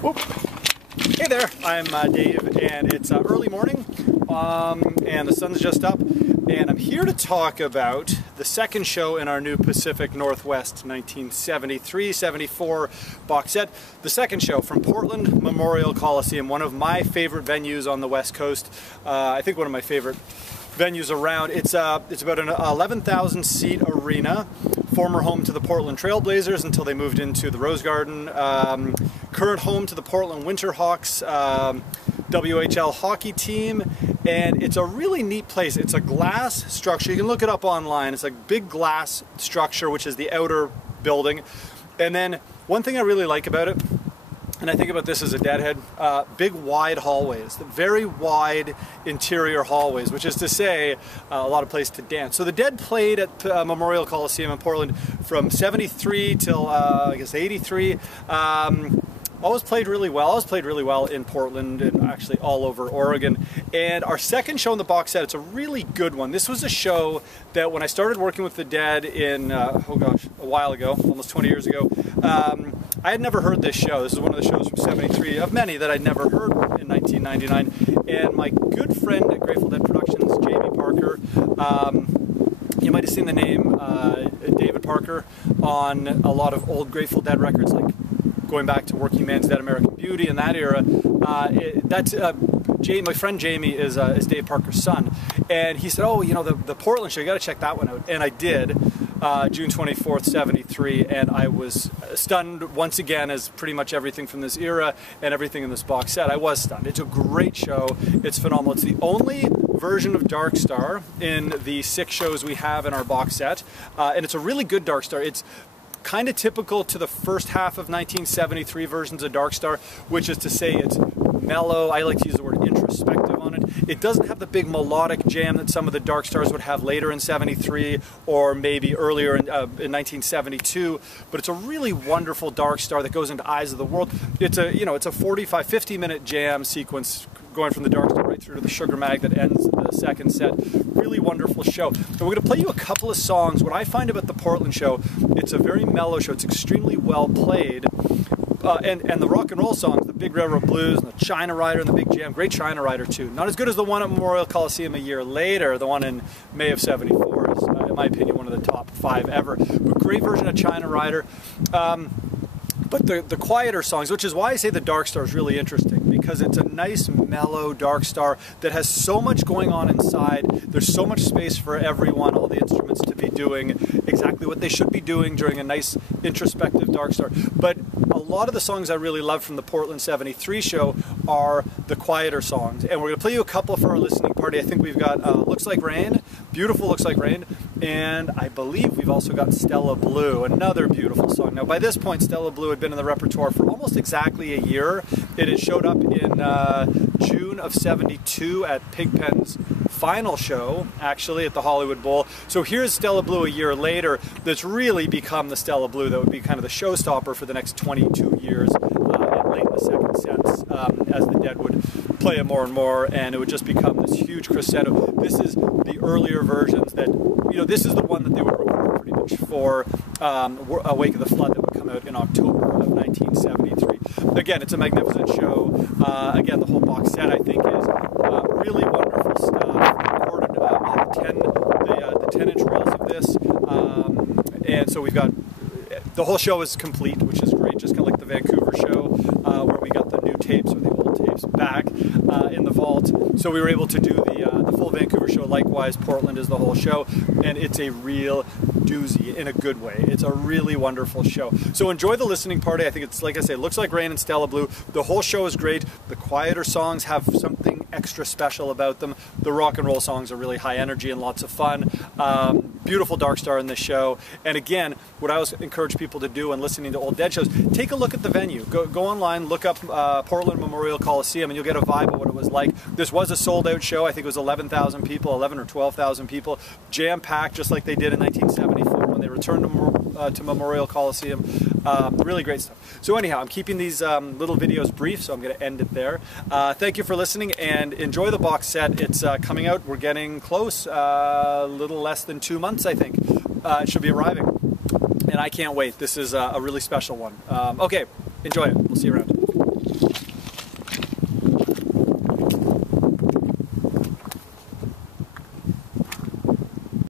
Whoop. Hey there, I'm Dave, and it's early morning, and the sun's just up, and I'm here to talk about the second show in our new Pacific Northwest 1973-74 box set. The second show from Portland Memorial Coliseum, one of my favorite venues on the West Coast. I think one of my favorite venues around. It's about an 11,000 seat arena, former home to the Portland Trail Blazers until they moved into the Rose Garden, current home to the Portland Winterhawks WHL hockey team, and it's a really neat place. It's a glass structure. You can look it up online. It's a big glass structure, which is the outer building. And then one thing I really like about it, and I think about this as a deadhead, big wide hallways, very wide interior hallways, which is to say a lot of place to dance. So the Dead played at Memorial Coliseum in Portland from 73 till I guess 83. Always played really well. Always played really well in Portland and actually all over Oregon. And our second show in the box set, it's a really good one. This was a show that when I started working with the Dead in, oh gosh, a while ago, almost 20 years ago, I had never heard this show. This is one of the shows from 73 of many that I'd never heard in 1999. And my good friend at Grateful Dead Productions, Jamie Parker, you might have seen the name David Parker on a lot of old Grateful Dead records, like going back to Working Man's Dead, American Beauty, in that era. My friend Jamie is Dave Parker's son, and he said, oh, you know, the Portland show, you got to check that one out. And I did, June 24th, 73, and I was stunned once again, as pretty much everything from this era and everything in this box set. I was stunned. It's a great show. It's phenomenal. It's the only version of Dark Star in the 6 shows we have in our box set, and it's a really good Dark Star. It's kind of typical to the first half of 1973 versions of Dark Star, which is to say it's mellow. I like to use the word introspective on it. It doesn't have the big melodic jam that some of the Dark Stars would have later in 73 or maybe earlier in 1972, but it's a really wonderful Dark Star that goes into Eyes of the World. It's a, you know, it's a 50 minute jam sequence going from the Dark Star right through to the Sugar Mag that ends the second set. Really wonderful show. And we're going to play you a couple of songs. What I find about the Portland show, it's a very mellow show. It's extremely well played. And the rock and roll songs, the Big Railroad Blues, and the China Rider, and the Big Jam. Great China Rider, too. Not as good as the one at Memorial Coliseum a year later. The one in May of 74 is, in my opinion, one of the top 5 ever. But great version of China Rider. But the quieter songs, which is why I say the Dark Star is really interesting, because it's a nice, mellow Dark Star that has so much going on inside. There's so much space for everyone, all the instruments to be doing exactly what they should be doing during a nice, introspective Dark Star. But a lot of the songs I really love from the Portland 73 show are the quieter songs. And we're going to play you a couple for our listening party. I think we've got Looks Like Rain, beautiful Looks Like Rain, and I believe we've also got Stella Blue, another beautiful song. Now by this point, Stella Blue had been in the repertoire for almost exactly a year. It had showed up in June of 72 at Pigpen's final show, actually, at the Hollywood Bowl. So here's Stella Blue a year later that's really become the Stella Blue that would be kind of the showstopper for the next 22 years, late in the second sets, as the Dead would play it more and more, and it would just become this huge crescendo. This is the earlier versions that, you know, this is the one that they would record pretty much for Wake of the Flood that would come out in October of 1973. Again, it's a magnificent show. Again, the whole box set, I think, is really wonderful stuff. Recorded the 10-inch reels of this, and so we've got, the whole show is complete, which is great, just kind of like the Vancouver show, where we got the new tapes or the old tapes back in the vault. So we were able to do the full Vancouver show. Likewise, Portland is the whole show, and it's a real doozy in a good way. It's a really wonderful show. So enjoy the listening party. I think it's, like I say, Looks Like Rain and Stella Blue. The whole show is great. The quieter songs have something extra special about them. The rock and roll songs are really high energy and lots of fun. Beautiful Dark Star in this show. And again, what I always encourage people to do when listening to old Dead shows, take a look at the venue. Go online, look up Portland Memorial Coliseum, and you'll get a vibe of what it was like. This was a sold-out show. I think it was 11,000 people, 11 or 12,000 people, jam-packed just like they did in 1974 when they returned to Memorial Coliseum. Really great stuff. So anyhow, I'm keeping these little videos brief, so I'm going to end it there. Thank you for listening, and enjoy the box set. It's coming out. We're getting close, a little less than 2 months, I think. It should be arriving, and I can't wait. This is a really special one. Okay, enjoy it. We'll see you around.